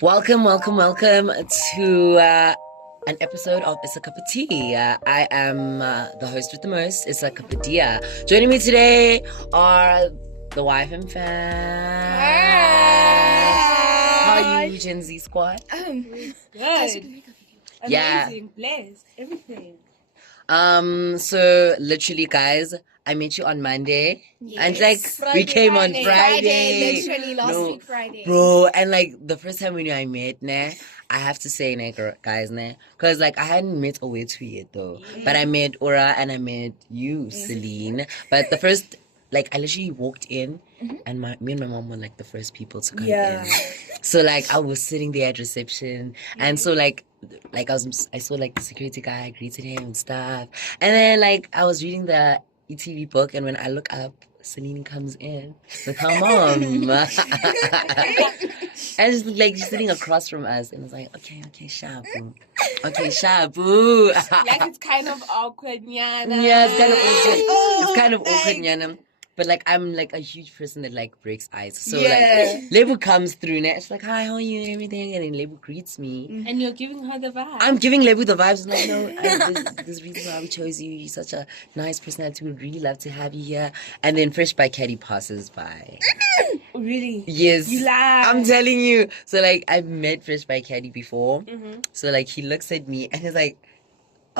Welcome to an episode of It's a Cup of Tea. I am the host with the most, It's a Cup of Tea. Joining me today are the YFM fans. How are you, Gen Z squad? Good. Yeah. Amazing. Blessed. Everything. So literally, guys, I met you on Monday, and like we came on Friday. Literally last week Friday. Bro, and like the first time when I met, nah, I have to say, nah, guys, nah, because like I hadn't met Owetu yet though, but I met Ora and I met you, Celine. But the first, like, I literally walked in, and me and my mom were like the first people to come in. So like I was sitting there at reception, and so like I saw like the security guy, I greeted him and stuff, and then like I was reading the ETV book, and when I look up, Celine comes in with her mom, and just like she's sitting across from us, and I was like, okay, shabu, Like it's kind of awkward, Nyana. yeah, it's kind of awkward. It's kind of awkward, Nyana. But like I'm like a huge person that like breaks ice. So like Lebu comes through and it's like, hi, how are you and everything, and then Lebu greets me. And you're giving her the vibe. I'm giving Lebu the vibes. I'm like, no, there's reason why we chose you. You're such a nice personality. We'd really love to have you here. And then Fresh by Caddy passes by. Really? Yes. You lie. I'm telling you. So like I've met Fresh by Caddy before. So like he looks at me and he's like,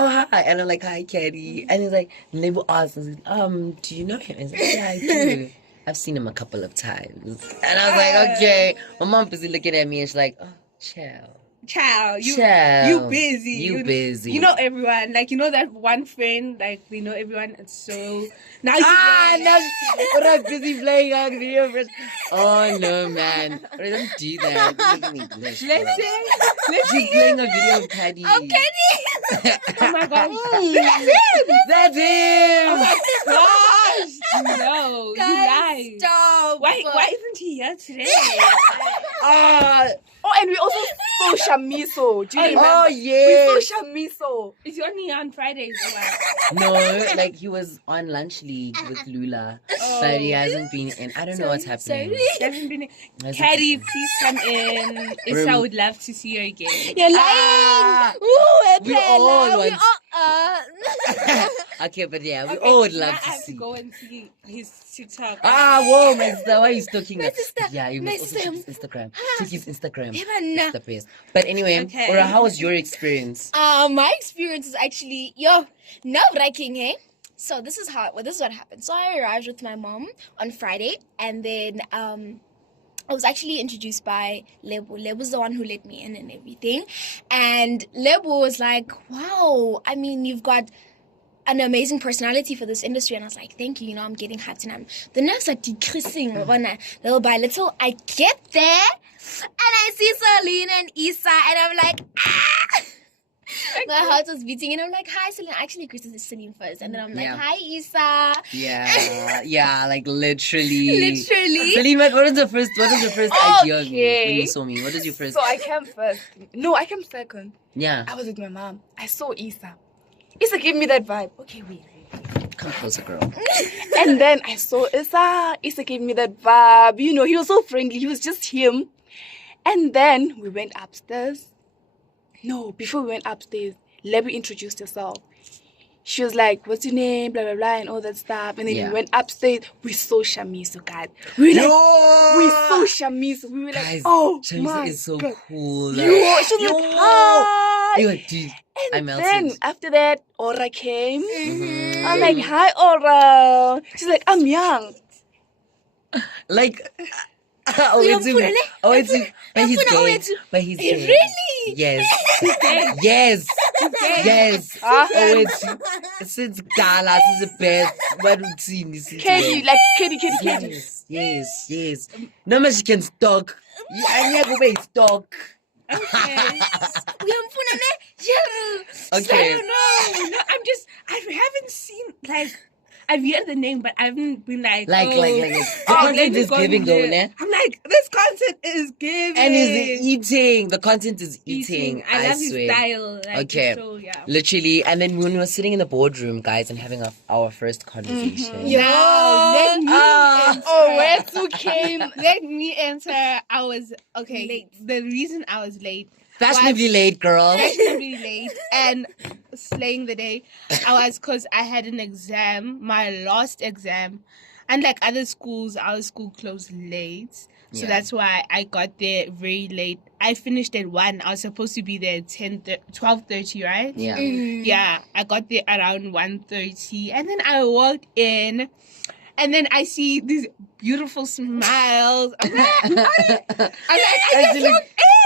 oh, hi. And I'm like, hi, Caddy. And he's like, Lebu asks, do you know him? And he's like, yeah, I do. I've seen him a couple of times. And I was like, okay. My mom busy looking at me and she's like, oh, chill. Child, you busy. You busy. You know everyone. Like, you know that one friend, like, we know everyone. It's so... Now what I'm busy playing on video. Oh, no, man. Don't do that. You're making me blush. Let's She's see. playing a video of Caddy. Oh, Kenny! Oh, my gosh. That's him! Oh, my gosh. No, you Guys, lied. stop. Why isn't he here today? Oh, and we also saw Shamiso. Do you remember? Oh, yes. We saw Shamiso. Is he only on Fridays or what? No, like he was on lunch leave with Lula, but he hasn't been in. I don't know what's happening. He hasn't been in. Caddy, please come in. Issa would love to see you again. You're lying. Ah, Ooh, we all we want- Okay, but yeah, we Okay, all would now love I to have see. to go and see his TikTok. Whoa, my sister, why are you stalking us? sister, Yeah, you my must also sister. check his Instagram. Check his Instagram. Even It's the best. But anyway, Okay. Ora, how was your experience? My experience is actually nerve-wracking, hey? So this is what happened. So I arrived with my mom on Friday, and then I was actually introduced by Lebu. Lebu's the one who let me in and everything. And Lebu was like, wow, I mean, you've got an amazing personality for this industry. And I was like, thank you, I'm getting hyped. The nerves are decreasing little by little. I get there, and I see Celine and Issa, and I'm like, ah! My heart was beating, and I'm like, hi, Celine. I actually greeted Celine first, and then I'm like, Yeah. hi, Issa. Yeah, like literally. Literally. Celine, what was the first idea of you when you saw me? What is your first? So I came first. No, I came second. Yeah, I was with my mom. I saw Issa. Issa gave me that vibe. Okay, wait. come closer, girl. And then I saw Issa. Issa gave me that vibe. You know, he was so friendly. He was just him. And then we went upstairs. No, before we went upstairs, Lebu introduced herself. She was like, what's your name? Blah, blah, blah, and all that stuff. And then Yeah. we went upstairs. We saw Shamiso, guys. We were like, we saw Shamiso. We were like, Guys, oh, Shamiso my is so God. cool. She was like, hi. Yo, dude, I And melted. then after that, Aura came. Mhm. I'm like, hi, Aura. She's like, I'm young. Like, but he's gay. But he's gay. Really? Yes. Yes. Since Gala, since the best. What would see in this Katie, like Katie. Yes. No man, she can stalk. I never go wait stalk. Okay. Okay. No, I haven't seen, like, I've heard the name, but I haven't been like, the let content me is go giving though, there. ne? I'm like, this content is giving. And is eating. The content is eating. I love swear. his style. Like, Okay. So, yeah. Literally. And then when we were sitting in the boardroom, guys, and having our first conversation. Now, let me enter. Where to came? Let me enter. I was late. The reason I was late. Fashionably late, girl. Fashionably late and slaying the day. I was because I had an exam, my last exam, and like other schools, our school closed late, so that's why I got there very late. I finished at 1. I was supposed to be there at 12:30, right? Yeah. Yeah, I got there around 1:30, and then I walked in. And then I see these beautiful smiles. I'm like,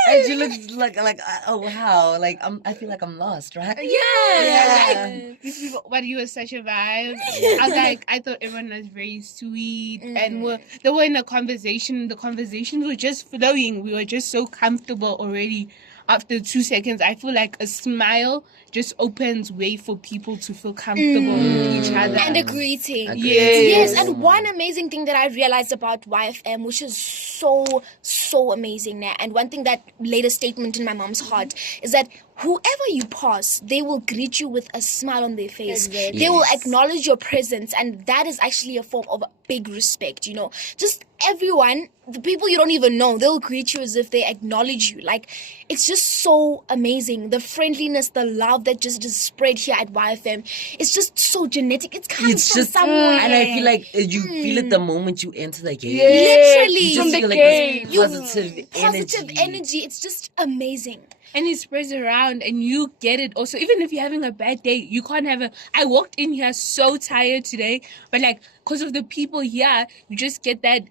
and she looks like, oh wow, like I feel like I'm lost, right? yeah. Like, these people, but you were such a vibe. I was like, I thought everyone was very sweet, and they were in a conversation. The conversations were just flowing. We were just so comfortable already. After 2 seconds, I feel like a smile just opens way for people to feel comfortable with each other. And a greeting. Yes. Yes, and one amazing thing that I realized about YFM, which is so amazing now, and one thing that laid a statement in my mom's heart is that whoever you pass, they will greet you with a smile on their face. Exactly. They will acknowledge your presence, and that is actually a form of big respect, you know. Just everyone, the people you don't even know, they'll greet you as if they acknowledge you. Like, it's just so amazing. The friendliness, the love that just is spread here at YFM, it's just so genetic. It's coming It's from just, somewhere. and I feel like you feel it the moment you enter the gate. Literally. You From just the feel like gate. this Positive energy. It's just amazing. And it spreads around and you get it also. Even if you're having a bad day, you can't have I walked in here so tired today, but like, because of the people here, you just get that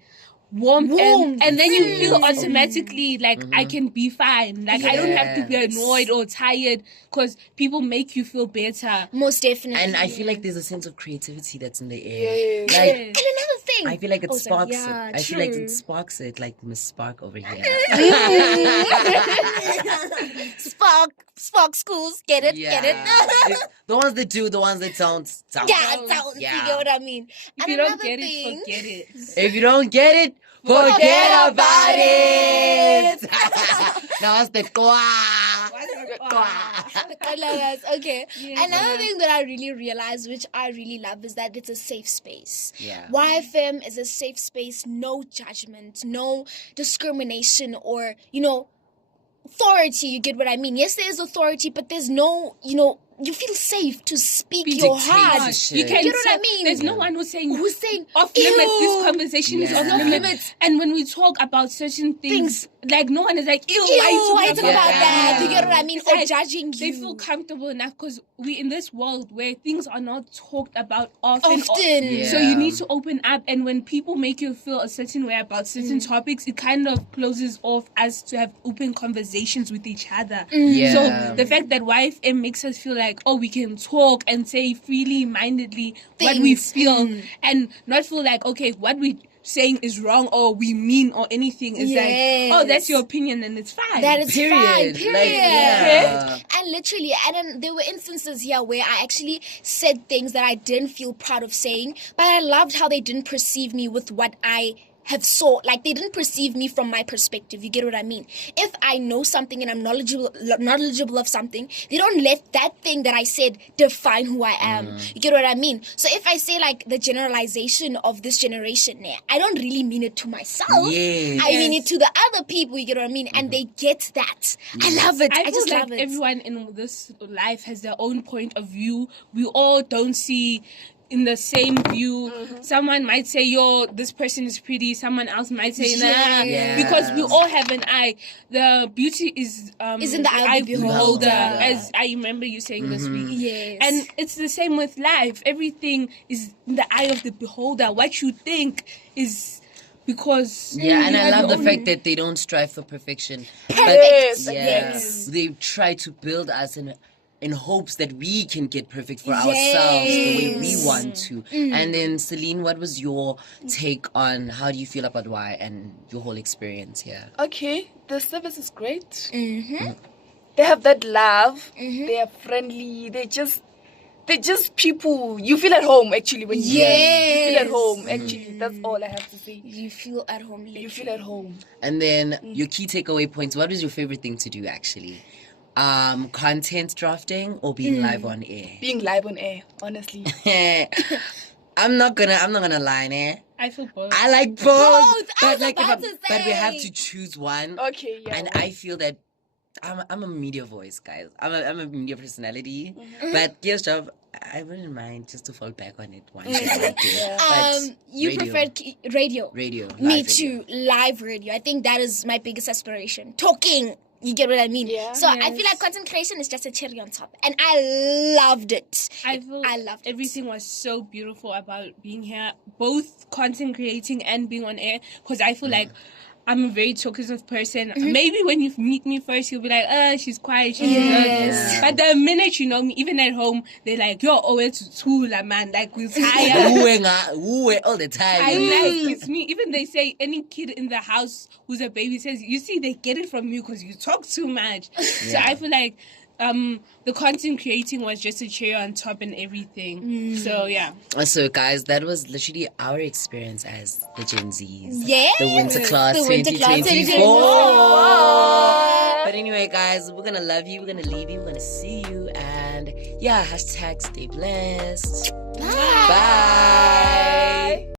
warmth. And then you feel automatically like I can be fine. Like, I don't have to be annoyed or tired because people make you feel better. Most definitely. And I feel like there's a sense of creativity that's in the air. Yeah. Like, And another thing. I feel like it Oh, sorry. sparks Yeah, it. I feel like true. it sparks it, like Miss Spark over here. Spark schools. Get it? Get it? The ones that do, the ones that don't. Yeah, don't. You get what I mean? If And you don't another get thing, it, forget it. If you don't get it, forget about it. Now it's the qua. I love that. Okay. Yes. Another thing that I really realized, which I really love, is that it's a safe space. Yeah. YFM is a safe space, no judgment, no discrimination, or, authority. You get what I mean? Yes, there is authority, but there's no, you feel safe to speak your heart. dictation. You can You know what I say- mean? There's no one who's saying off "Ew." limits. This conversation is off Yeah. limits. And when we talk about certain things, like no one is like, ew, Ew, why why you you talking talking about about that? You get what I mean? It's Or like judging you. They feel comfortable enough because we in this world where things are not talked about often. Often. So you need to open up, and when people make you feel a certain way about certain topics, it kind of closes off us to have open conversations with each other. Yeah. So the fact that YFM makes us feel like, we can talk and say freely mindedly what we Things. feel and not feel like, okay, what we saying is wrong or we mean or anything is like, that's your opinion and it's fine. That is fine, Period. period. Like, yeah. And literally, and then there were instances here where I actually said things that I didn't feel proud of saying, but I loved how they didn't perceive me with what I have saw. Like, they didn't perceive me from my perspective. You get what I mean? If I know something and I'm knowledgeable of something, they don't let that thing that I said define who I am. You get what I mean? So if I say like the generalization of this generation, I don't really mean it to myself. Yes. I mean it to the other people. You get what I mean? And they get that. I love it. I feel just like love it. everyone in this life has their own point of view. We all don't see in the same view. Someone might say, this person is pretty. Someone else might say, nah. Yes. Because we all have an eye. The beauty is in the eye of the beholder. as I remember you saying this week. Yes. And it's the same with life. Everything is in the eye of the beholder. What you think is because Yeah, and you I have love your the own- fact that they don't strive for perfection. Perfect. But, Yes. they try to build us in hopes that we can get perfect for ourselves the way we want to. And then, Celine, what was your take on how do you feel about why and your whole experience here? Okay, the service is great. Mm-hmm. They have that love. They are friendly. they're just people. You feel at home actually when you Yes. feel at home. Actually, that's all I have to say. You feel at home. You feel at home. And then your key takeaway points. What is your favorite thing to do actually? Content drafting or being live on air? Being live on air, honestly. I'm not gonna lie, eh? I feel both. I like both, I but was like about to but we have say. to choose one. Okay, yeah. And I feel that I'm a media voice, guys. I'm a media personality. But yes, job, I wouldn't mind just to fall back on it one day. Like Yeah. But You radio. preferred radio. Radio. Me live radio. too. Live radio. I think that is my biggest aspiration. Talking. You get what I mean? Yeah. So I Yes. feel like content creation is just a cherry on top. And I loved it. I feel I loved it. everything was so beautiful about being here, both content creating and being on air. Because I feel like I'm a very talkative person. Maybe when you meet me first, you'll be like, she's quiet, she's Yes. but the minute you know me, even at home, they're like, you're always too la man, like we're tired. Ooh, all the time. I like it's me. Even they say any kid in the house who's a baby says, you see, they get it from you because you talk too much. So I feel like the content creating was just a cherry on top and everything. So yeah. So guys, that was literally our experience as the Gen Zs. Yes. The winter class The winter class 2024. 2024. But anyway, guys, we're gonna love you. We're gonna leave you. We're gonna see you. And yeah, hashtag stay blessed.